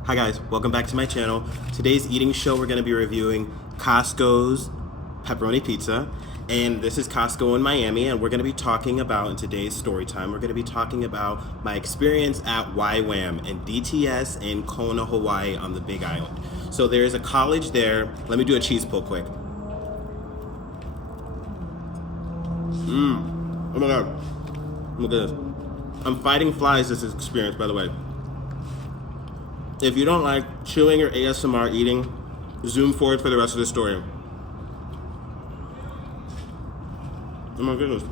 Hi guys, welcome back to my channel. Today's eating show we're going to be reviewing Costco's Pepperoni Pizza, and this is Costco in Miami, and we're going to be talking about, in today's story time, we're going to be talking about my experience at YWAM and DTS in Kona, Hawaii on the Big Island. So there's a college there. Let me do a cheese pull quick. Oh my god. Look at this. I'm fighting flies this experience, by the way. If you don't like chewing or ASMR eating, zoom forward for the rest of the story. Oh my goodness.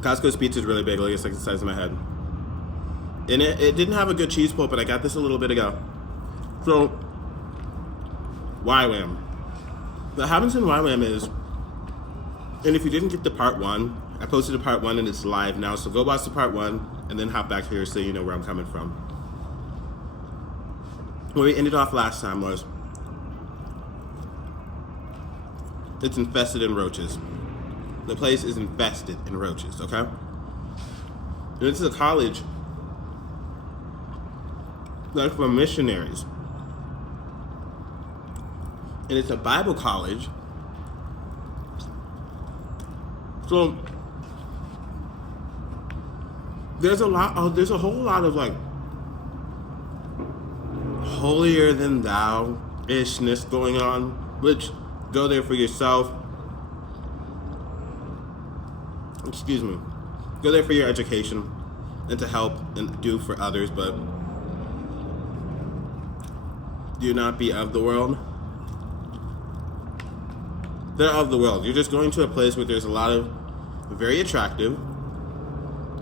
Costco's pizza is really big, like it's like the size of my head. And it didn't have a good cheese pull, but I got this a little bit ago. So, YWAM. What happens in YWAM is, and if you didn't get the part one, I posted a part one and it's live now, so go watch the part one and then hop back here so you know where I'm coming from. Where we ended off last time was, it's infested in roaches. The place is infested in roaches, okay? And this is a college that's for missionaries. And it's a Bible college. So there's a whole lot of like holier than thou ishness going on, which go there for yourself. Excuse me. Go there for your education and to help and do for others, but do not be of the world. They're of the world. You're just going to a place where there's a lot of very attractive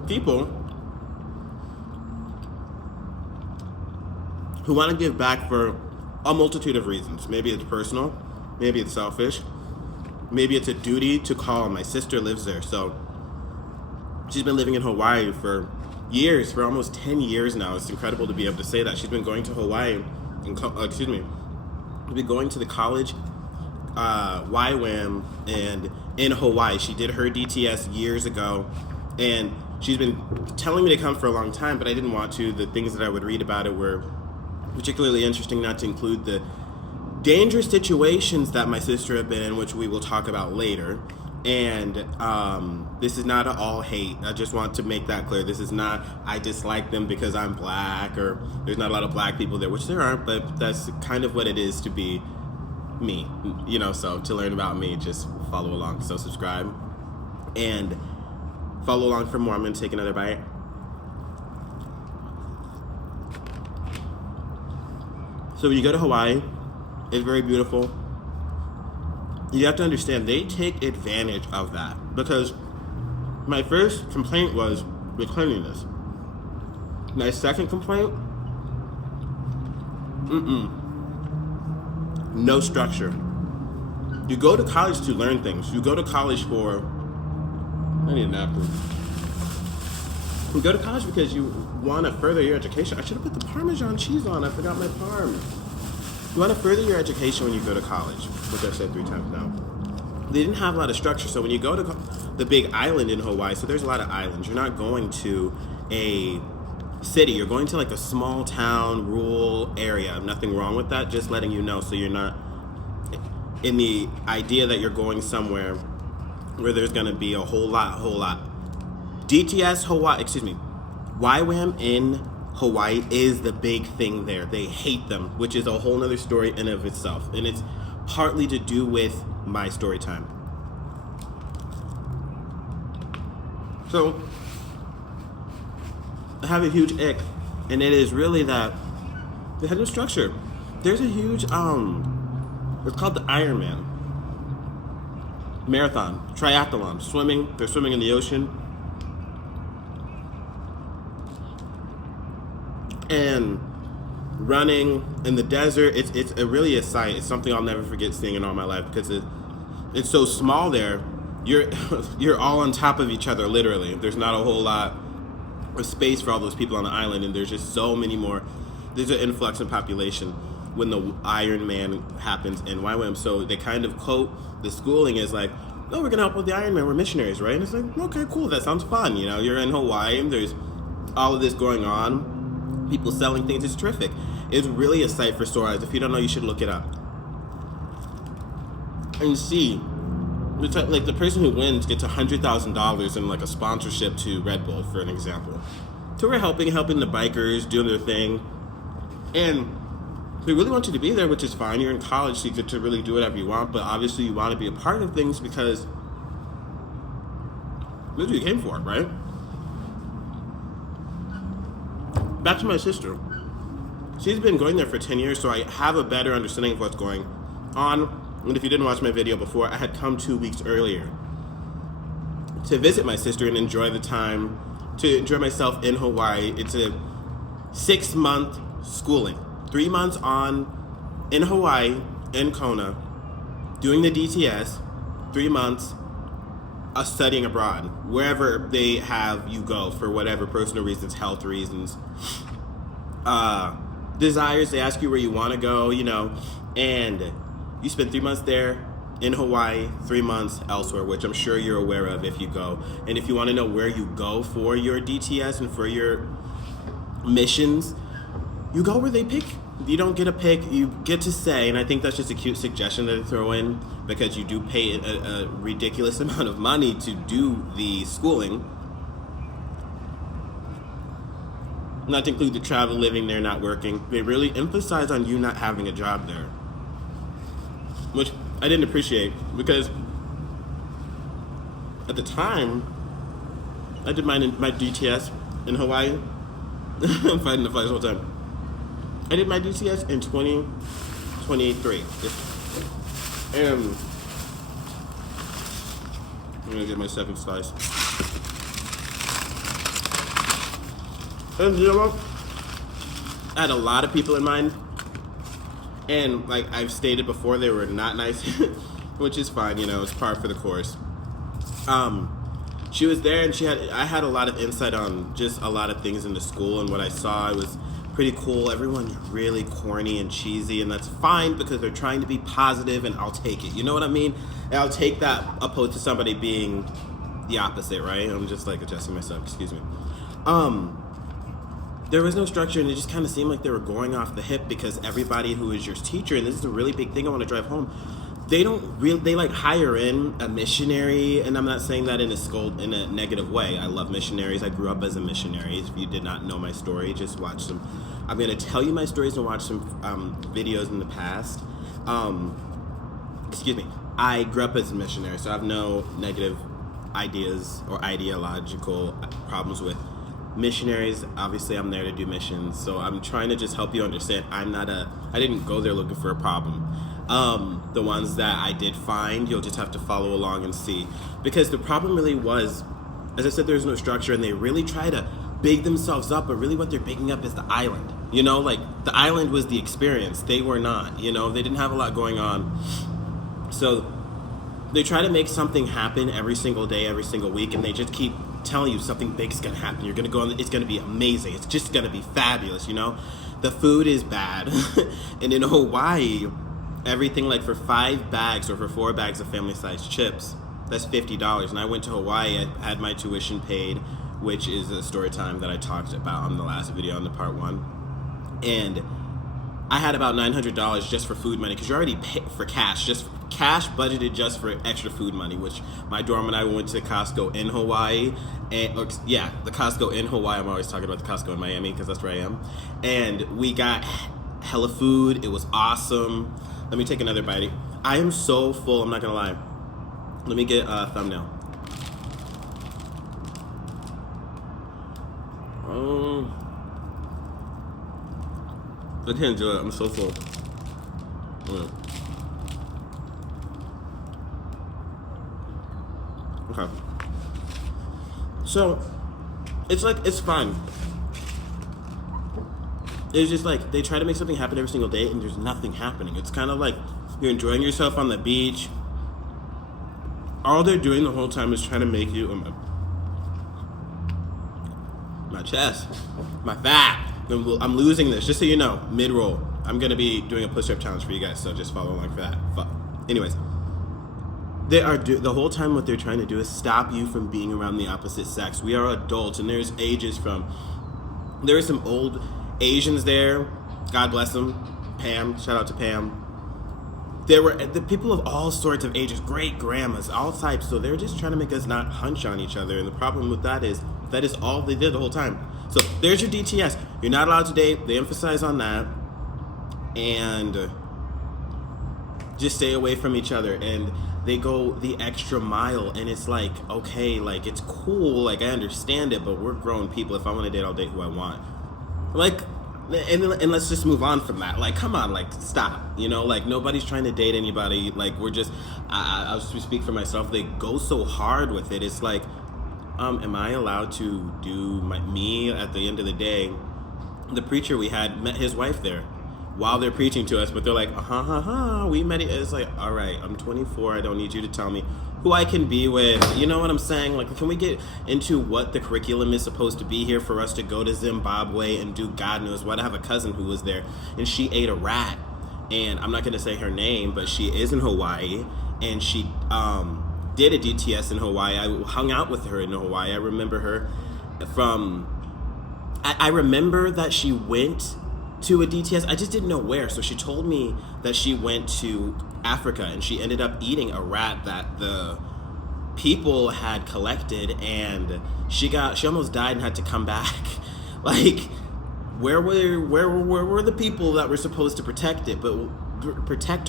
people who want to give back for a multitude of reasons. Maybe it's personal, maybe it's selfish, maybe it's a duty to call. My sister lives there, so she's been living in Hawaii for years, for almost 10 years now. It's incredible to be able to say that. She's been going to Hawaii, she's been going to the college, YWAM, and in Hawaii. She did her DTS years ago, and she's been telling me to come for a long time, but I didn't want to. The things that I would read about it were particularly interesting, not to include the dangerous situations that my sister had been in, which we will talk about later. And this is not all hate. I just want to make that clear. This is not, I dislike them because I'm black, or there's not a lot of black people there, which there aren't, but that's kind of what it is to be me, you know. So to learn about me, just follow along. So subscribe and follow along for more. I'm gonna take another bite. So when you go to Hawaii, it's very beautiful. You have to understand, they take advantage of that, because my first complaint was the cleanliness. My second complaint, no structure. You go to college to learn things. You go to college for, I need a napkin. You go to college because you want to further your education. I should have put the Parmesan cheese on. I forgot my parm. You want to further your education when you go to college, which I've said 3 times now. They didn't have a lot of structure. So when you go to the Big Island in Hawaii, so there's a lot of islands. You're not going to a city. You're going to like a small town, rural area. Nothing wrong with that. Just letting you know, so you're not in the idea that you're going somewhere where there's going to be a whole lot. DTS Hawaii, excuse me, YWAM in Hawaii is the big thing there. They hate them, which is a whole nother story in of itself. And it's partly to do with my story time. So, I have a huge ick, and it is really that they had no structure. There's a huge, it's called the Ironman marathon, triathlon, swimming. They're swimming in the ocean. And running in the desert. It's really a sight. It's something I'll never forget seeing in all my life, because it's so small there. You're all on top of each other, literally. There's not a whole lot of space for all those people on the island, and there's just so many more. There's an influx in population when the Iron Man happens in YWAM. So they kind of quote the schooling as like, oh, we're gonna help with the Iron Man, we're missionaries, right? And it's like, okay, cool, that sounds fun. You know, you're in Hawaii and there's all of this going on. people selling things. It's terrific. It's really a sight for sore eyes. If you don't know, you should look it up. And see, like the person who wins gets $100,000 in like a sponsorship to Red Bull, for an example. So we're helping the bikers, doing their thing. And we really want you to be there, which is fine. You're in college, so you get to really do whatever you want. But obviously you want to be a part of things because that's what you came for, right? Back to my sister. She's been going there for 10 years, so I have a better understanding of what's going on. And if you didn't watch my video before, I had come 2 weeks earlier to visit my sister and enjoy the time, to enjoy myself in Hawaii. It's a 6-month schooling. 3 months in Hawaii, in Kona, doing the DTS, 3 months studying abroad, wherever they have you go for whatever personal reasons, health reasons, desires. They ask you where you want to go, and you spend 3 months there in Hawaii, 3 months elsewhere, which I'm sure you're aware of if you go. And if you want to know where you go for your DTS and for your missions, you go where they pick. You don't get a pick, you get to say, and I think that's just a cute suggestion that they throw in because you do pay a ridiculous amount of money to do the schooling. Not to include the travel, living there, not working. They really emphasize on you not having a job there, which I didn't appreciate because at the time, I did my DTS in Hawaii. I'm fighting the flies the whole time. I did my DTS in 2023. And I'm gonna get my second slice. And I had a lot of people in mind. And like I've stated before, they were not nice, which is fine, it's par for the course. She was there and I had a lot of insight on just a lot of things in the school, and what I saw, it was pretty cool. Everyone's really corny and cheesy, and that's fine because they're trying to be positive, and I'll take it. You know what I mean? And I'll take that opposed to somebody being the opposite, right? I'm just like adjusting myself, excuse me. There was no structure, and it just kind of seemed like they were going off the hip because everybody who is your teacher, and this is a really big thing I want to drive home, they like hire in a missionary, and I'm not saying that in a negative way. I love missionaries. I grew up as a missionary. If you did not know my story, just watch some. I'm going to tell you my stories and watch some videos in the past. Excuse me. I grew up as a missionary, so I have no negative ideas or ideological problems with missionaries. Obviously, I'm there to do missions, so I'm trying to just help you understand. I didn't go there looking for a problem. The ones that I did find, you'll just have to follow along and see. Because the problem really was, as I said, there's no structure, and they really try to big themselves up, but really what they're bigging up is the island. Like the island was the experience. They were not, they didn't have a lot going on. So they try to make something happen every single day, every single week, and they just keep telling you something big is going to happen. You're going to go on, it's going to be amazing. It's just going to be fabulous, The food is bad. And in Hawaii, everything like for 5 bags or for 4 bags of family-sized chips, that's $50. And I went to Hawaii, I had my tuition paid, which is a story time that I talked about on the last video on the part 1. And I had about $900 just for food money, because you already pay for cash, just cash budgeted just for extra food money, which my dorm and I went to Costco in Hawaii, and the Costco in Hawaii. I'm always talking about the Costco in Miami because that's where I am. And we got hella food. It was awesome. Let me take another bite. I am so full, I'm not gonna lie. Let me get a thumbnail. I can't do it, I'm so full. Okay. So, it's fine. It's just like, they try to make something happen every single day, and there's nothing happening. It's kind of like you're enjoying yourself on the beach. All they're doing the whole time is trying to make you, my chest, my fat. I'm losing this, just so you know, mid-roll. I'm going to be doing a push-up challenge for you guys, so just follow along for that. Anyways, they are the whole time what they're trying to do is stop you from being around the opposite sex. We are adults, and there's ages from, there are some old Asians there. God bless them. Pam, shout out to Pam. There were the people of all sorts of ages, great grandmas, all types. So they're just trying to make us not hunch on each other. And the problem with that is all they did the whole time. So there's your DTS. You're not allowed to date. They emphasize on that. And just stay away from each other. And they go the extra mile. And it's like, okay, like, it's cool. Like, I understand it, but we're grown people. If I want to date, I'll date who I want. Like, and let's just move on from that. Like, come on, like, stop. You know, like, nobody's trying to date anybody. Like, we're just, I'll just speak for myself. They go so hard with it. It's like, am I allowed to do me at the end of the day? The preacher we had met his wife there while they're preaching to us, but they're like, we met it. It's like, all right, I'm 24. I don't need you to tell me who I can be with. You know what I'm saying? Like, can we get into what the curriculum is supposed to be here for us to go to Zimbabwe and do God knows what? I have a cousin who was there, and she ate a rat. And I'm not going to say her name, but she is in Hawaii, and she did a DTS in Hawaii. I hung out with her in Hawaii. I remember her from... I remember that she went to a DTS. I just didn't know where. So she told me that she went to Africa, and she ended up eating a rat that the people had collected, and she almost died and had to come back. Like, where were the people that were supposed to protect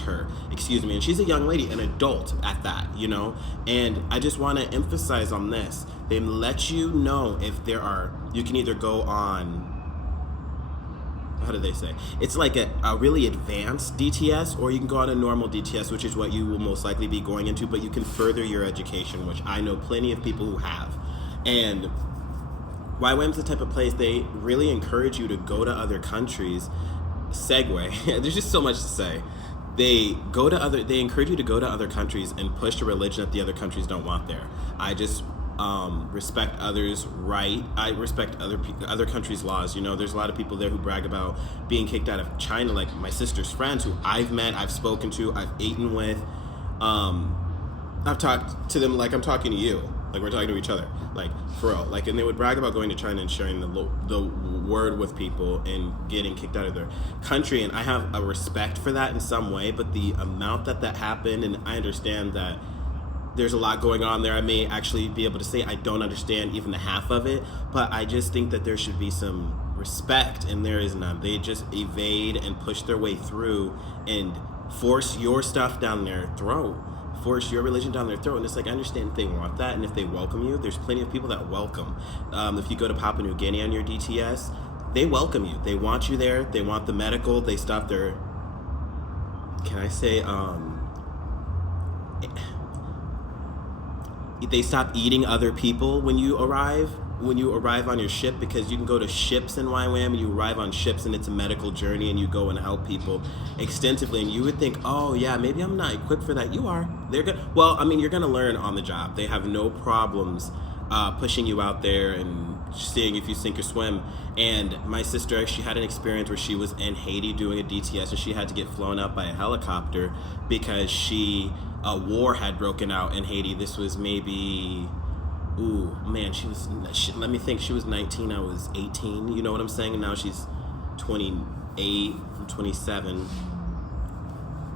her, excuse me? And she's a young lady, an adult at that, you know? And I just want to emphasize on this. They let you know if you can either go on, how do they say? It's like a really advanced DTS, or you can go on a normal DTS, which is what you will most likely be going into, but you can further your education, which I know plenty of people who have. And YWAM's the type of place they really encourage you to go to other countries. Segue. There's just so much to say. They encourage you to go to other countries and push a religion that the other countries don't want there. I just respect others' right. I respect other countries' laws. You know, there's a lot of people there who brag about being kicked out of China, like my sister's friends who I've met, I've spoken to, I've eaten with. I've talked to them like I'm talking to you. Like, we're talking to each other, like, for real. Like, and they would brag about going to China and sharing the word with people and getting kicked out of their country. And I have a respect for that in some way, but the amount that happened, and I understand that there's a lot going on there. I may actually be able to say I don't understand even the half of it, but I just think that there should be some respect, and there is none. They just evade and push their way through and force your stuff down their throat. Force your religion down their throat. And it's like, I understand if they want that and if they welcome you. There's plenty of people that welcome. If you go to Papua New Guinea on your DTS, they welcome you. They want you there. They want the medical. They stop their, can I say, they stop eating other people when you arrive on your ship, because you can go to ships in YWAM, and you arrive on ships and it's a medical journey, and you go and help people extensively, and you would think, oh yeah, maybe I'm not equipped for that. You are. They're good. Well, I mean, you're gonna learn on the job. They have no problems pushing you out there and seeing if you sink or swim. And my sister actually had an experience where she was in Haiti doing a DTS, and she had to get flown up by a helicopter because a war had broken out in Haiti. This was maybe, let me think, she was 19, I was 18, you know what I'm saying? And now she's 28, I'm 27.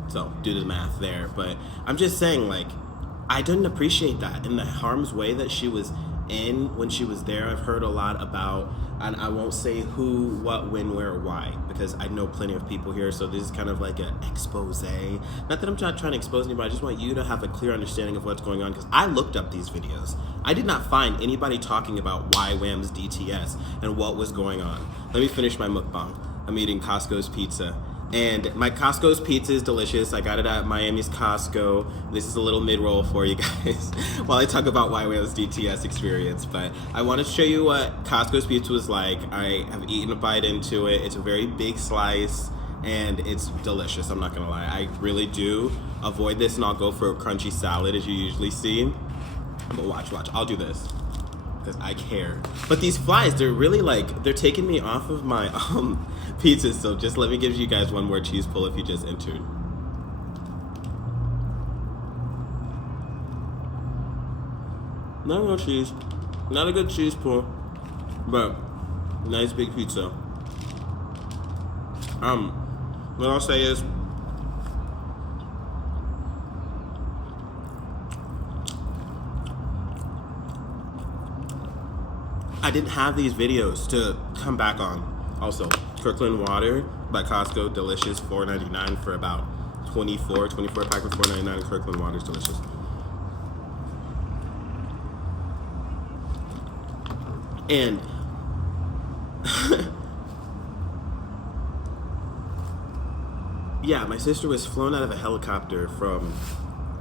So do the math there. But I'm just saying, like, I didn't appreciate that in the harm's way that she was in when she was there. I've heard a lot about, and I won't say who, what, when, where, or why, because I know plenty of people here, so this is kind of like an expose. Not that I'm not trying to expose anybody, I just want you to have a clear understanding of what's going on, because I looked up these videos. I did not find anybody talking about YWAM's DTS and what was going on. Let me finish my mukbang. I'm eating Costco's pizza. And my Costco's pizza is delicious. I got it at Miami's Costco. This is a little mid-roll for you guys while I talk about YWAM's DTS experience. But I want to show you what Costco's pizza was like. I have eaten a bite into it. It's a very big slice, and it's delicious. I'm not going to lie. I really do avoid this, and I'll go for a crunchy salad as you usually see. But watch. I'll do this because I care. But these flies, they're really like, they're taking me off of my pizzas. So just let me give you guys one more cheese pull if you just entered. No cheese. Not a good cheese pull, but nice big pizza. What I'll say is, I didn't have these videos to come back on. Also, Kirkland water by Costco, delicious, $4.99 for about 24 pack of $4.99. Kirkland water is delicious. And yeah, my sister was flown out of a helicopter from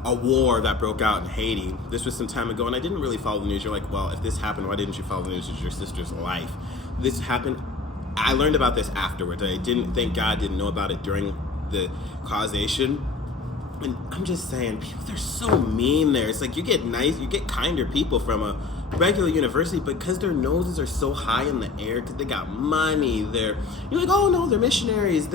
a war that broke out in Haiti. This was some time ago, and I didn't really follow the news. You're like, well, if this happened, why didn't you follow the news? It's your sister's life. This happened. I learned about this afterwards. I didn't, thank God, didn't know about it during the causation. And I'm just saying, people, they're so mean there. It's like you get kinder people from a regular university, but because their noses are so high in the air, because they got money, you're like, oh no, they're missionaries.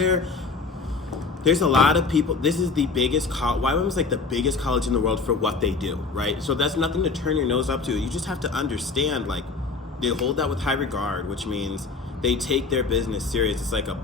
There's a lot of people. This is the biggest college. YWAM's like the biggest college in the world for what they do, right? So that's nothing to turn your nose up to. You just have to understand, like, they hold that with high regard, which means they take their business serious. It's like a